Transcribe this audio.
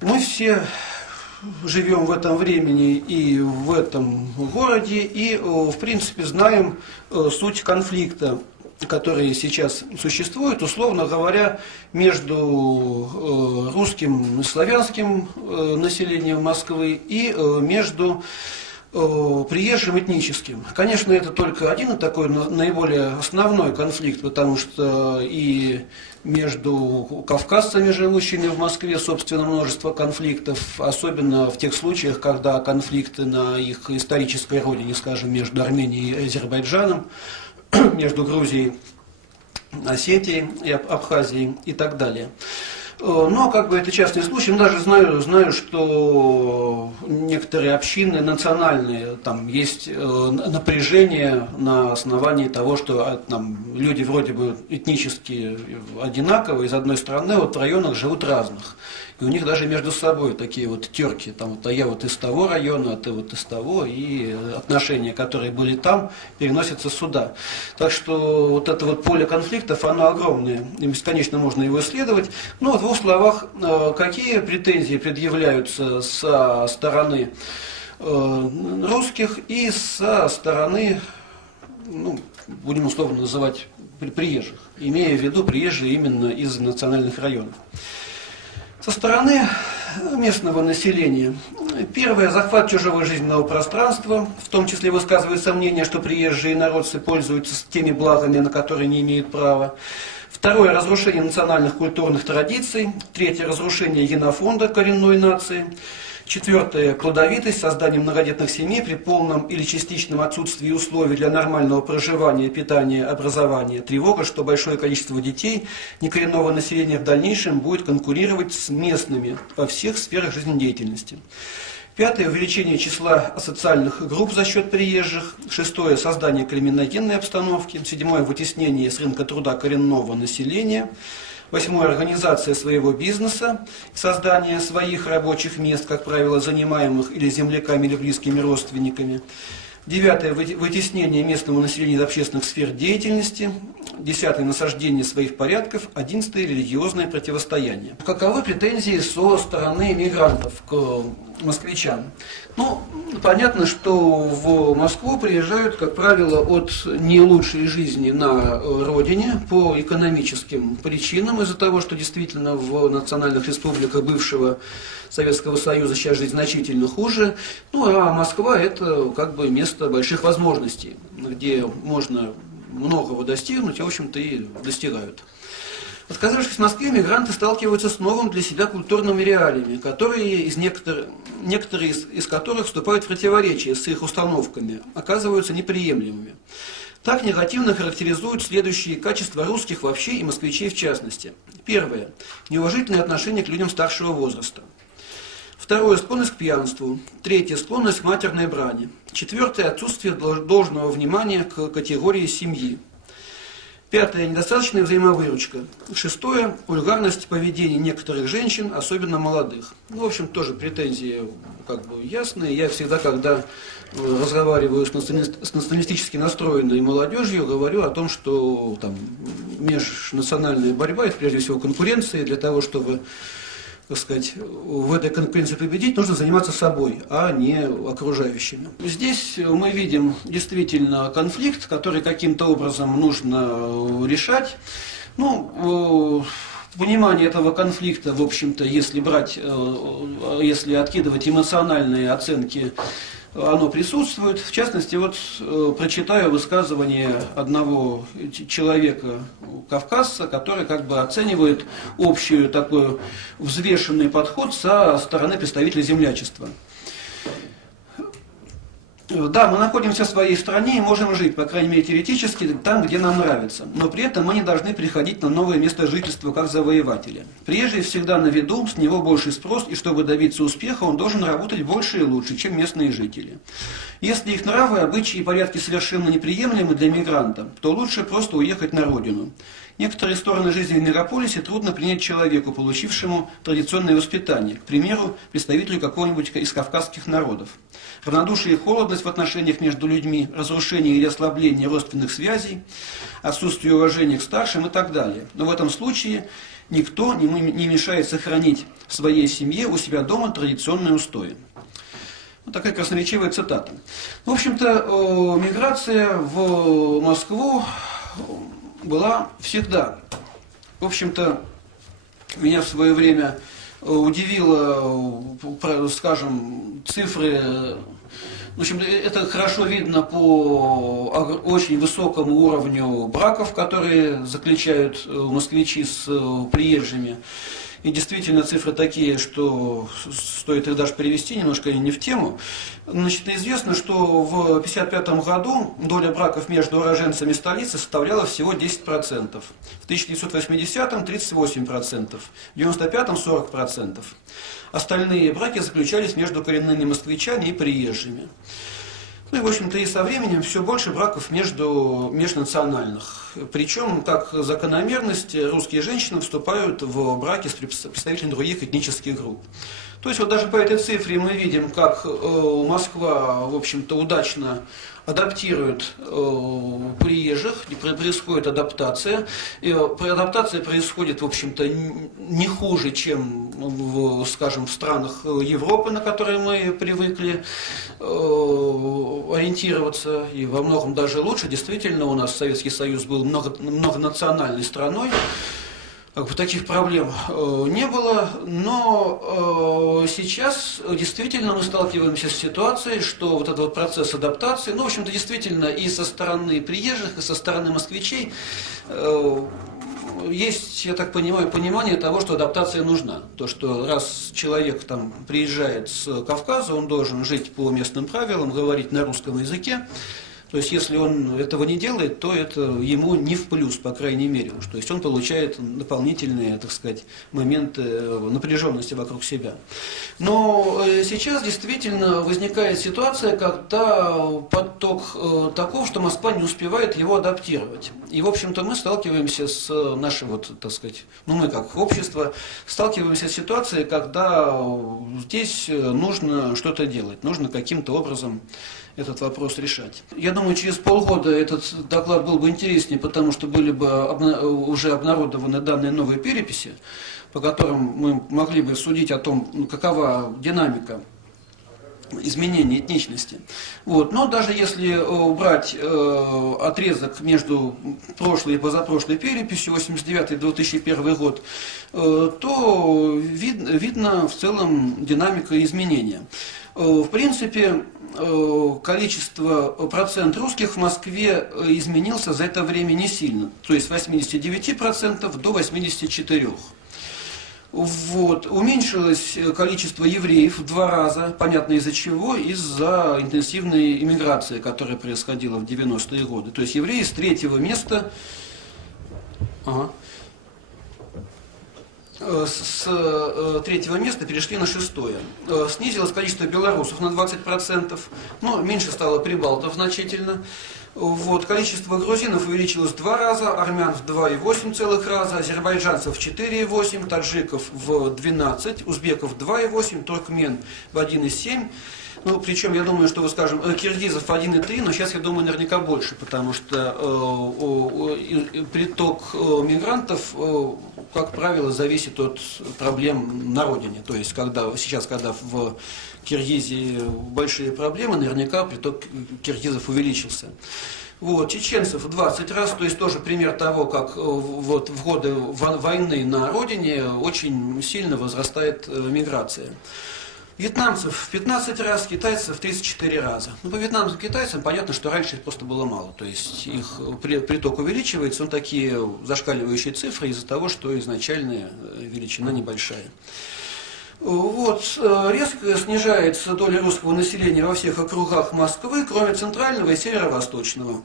Мы все живем в этом времени и в этом городе, и, в принципе, знаем суть конфликта, который сейчас существует, условно говоря, между русским и славянским населением Москвы и между приезжим этническим. Конечно, это только один такой наиболее основной конфликт, потому что и между кавказцами, живущими в Москве, собственно, множество конфликтов, особенно в тех случаях, когда конфликты на их исторической родине, скажем, между Арменией и Азербайджаном, между Грузией, Осетией и Абхазией и так далее. Но как бы это частный случай. Я даже знаю, что некоторые общины национальные, там есть напряжение на основании того, что там люди вроде бы этнически одинаковые, из одной страны, вот в районах живут разных. И у них даже между собой такие вот терки, там, вот, а я вот из того района, а ты вот из того, и отношения, которые были там, переносятся сюда. Так что вот это вот поле конфликтов, оно огромное, и бесконечно можно его исследовать. Но в двух словах, какие претензии предъявляются со стороны русских и со стороны, ну, будем условно называть, приезжих, имея в виду приезжие именно из национальных районов. Со стороны местного населения. Первое – захват чужого жизненного пространства, в том числе высказывается мнение, что приезжие народцы пользуются теми благами, на которые не имеют права. Второе – разрушение национальных культурных традиций. Третье – разрушение генофонда коренной нации. Четвертое – плодовитость, создание многодетных семей при полном или частичном отсутствии условий для нормального проживания, питания, образования. Тревога, что большое количество детей некоренного населения в дальнейшем будет конкурировать с местными во всех сферах жизнедеятельности. Пятое – увеличение числа асоциальных групп за счет приезжих. Шестое – создание криминогенной обстановки. Седьмое – вытеснение с рынка труда коренного населения. Восьмое – организация своего бизнеса, создание своих рабочих мест, как правило, занимаемых или земляками, или близкими родственниками. Девятое – вытеснение местного населения из общественных сфер деятельности. Десятое – насаждение своих порядков. Одиннадцатое – религиозное противостояние. Каковы претензии со стороны мигрантов к москвичам? Ну, понятно, что в Москву приезжают, как правило, от не лучшей жизни на родине по экономическим причинам, из-за того, что действительно в национальных республиках бывшего Советского Союза сейчас жить значительно хуже. Ну, а Москва – это как бы место больших возможностей, где можно многого достигнуть, и, в общем-то, и достигают. Отказавшись в Москве, мигранты сталкиваются с новым для себя культурными реалиями, некоторые из которых вступают в противоречие с их установками, оказываются неприемлемыми. Так негативно характеризуют следующие качества русских вообще и москвичей в частности. Первое – неуважительное отношение к людям старшего возраста. Второе – склонность к пьянству. Третье – склонность к матерной брани. Четвертое – отсутствие должного внимания к категории семьи. Пятое – недостаточная взаимовыручка. Шестое – вульгарность поведения некоторых женщин, особенно молодых. Ну, в общем, тоже претензии как бы ясные. Я всегда, когда разговариваю с националистически настроенной молодежью, говорю о том, что там межнациональная борьба – это прежде всего конкуренция. Для того, чтобы, так сказать, в этой конкуренции победить, нужно заниматься собой, а не окружающими. Здесь мы видим действительно конфликт, который каким-то образом нужно решать. Ну, понимание этого конфликта, в общем-то, если откидывать эмоциональные оценки, оно присутствует. В частности, вот прочитаю высказывание одного человека, кавказца, который как бы оценивает общий такой взвешенный подход со стороны представителей землячества. Да, мы находимся в своей стране и можем жить, по крайней мере теоретически, там, где нам нравится. Но при этом мы не должны приходить на новое место жительства как завоеватели. Приезжий всегда на виду, с него больший спрос, и чтобы добиться успеха, он должен работать больше и лучше, чем местные жители. Если их нравы, обычаи и порядки совершенно неприемлемы для мигранта, то лучше просто уехать на родину. Некоторые стороны жизни в мегаполисе трудно принять человеку, получившему традиционное воспитание, к примеру, представителю какого-нибудь из кавказских народов. Равнодушие и холодность в отношениях между людьми, разрушение или ослабление родственных связей, отсутствие уважения к старшим и так далее. Но в этом случае никто не мешает сохранить в своей семье у себя дома традиционные устои. Вот такая красноречивая цитата. В общем-то, миграция в Москву была всегда. В общем-то, меня в свое время удивило, скажем, цифры. В общем, это хорошо видно по очень высокому уровню браков, которые заключают москвичи с приезжими. И действительно цифры такие, что стоит их даже перевести, немножко не в тему. Значит, известно, что в 1955 году доля браков между уроженцами столицы составляла всего 10%. В 1980-м 38%, в 1995-м 40%. Остальные браки заключались между коренными москвичами и приезжими. Ну и, в общем-то, и со временем все больше браков межнациональных. Причем, как закономерность, русские женщины вступают в браки с представителями других этнических групп. То есть вот даже по этой цифре мы видим, как Москва, в общем-то, удачно адаптирует приезжих, происходит адаптация. И адаптация происходит, в общем-то, не хуже, чем, скажем, в странах Европы, на которые мы привыкли ориентироваться, и во многом даже лучше. Действительно, у нас Советский Союз был многонациональной страной. Таких проблем не было, но сейчас действительно мы сталкиваемся с ситуацией, что вот этот процесс адаптации, ну, в общем-то, действительно и со стороны приезжих, и со стороны москвичей есть, я так понимаю, понимание того, что адаптация нужна. То, что раз человек там приезжает с Кавказа, он должен жить по местным правилам, говорить на русском языке. То есть, если он этого не делает, то это ему не в плюс, по крайней мере. То есть, он получает дополнительные, так сказать, моменты напряженности вокруг себя. Но сейчас действительно возникает ситуация, когда поток таков, что Москва не успевает его адаптировать. И, в общем-то, мы сталкиваемся с нашей, вот, так сказать, ну, мы как общество, сталкиваемся с ситуацией, когда здесь нужно что-то делать, нужно каким-то образом этот вопрос решать. Я думаю, через полгода этот доклад был бы интереснее, потому что были бы уже обнародованы данные новой переписи, по которым мы могли бы судить о том, какова динамика изменения этничности. Вот. Но даже если брать отрезок между прошлой и позапрошлой переписью, 1989-2001 год, то видно в целом динамика изменения. В принципе, процент русских в Москве изменился за это время не сильно, то есть с 89% до 84%. Вот. Уменьшилось количество евреев в 2 раза, понятно из-за чего, из-за интенсивной иммиграции, которая происходила в 90-е годы. То есть евреи с 3-го места... с 3-го места перешли на 6-е. Снизилось количество белорусов на 20%, но меньше стало прибалтов значительно. Вот. Количество грузинов увеличилось в 2 раза, армян в 2,8 раза, азербайджанцев в 4,8, таджиков в 12, узбеков в 2,8, туркмен в 1,7. Ну, причем, я думаю, что, скажем, киргизов 1,3, но сейчас, я думаю, наверняка больше, потому что приток мигрантов, как правило, зависит от проблем на родине. То есть, когда в Киргизии большие проблемы, наверняка приток киргизов увеличился. Вот, чеченцев в 20 раз, то есть тоже пример того, как вот в годы войны на родине очень сильно возрастает миграция. Вьетнамцев в 15 раз, китайцев в 34 раза. Ну, по вьетнамцам и китайцам понятно, что раньше их просто было мало. То есть их приток увеличивается, но такие зашкаливающие цифры из-за того, что изначальная величина небольшая. Вот, резко снижается доля русского населения во всех округах Москвы, кроме центрального и северо-восточного.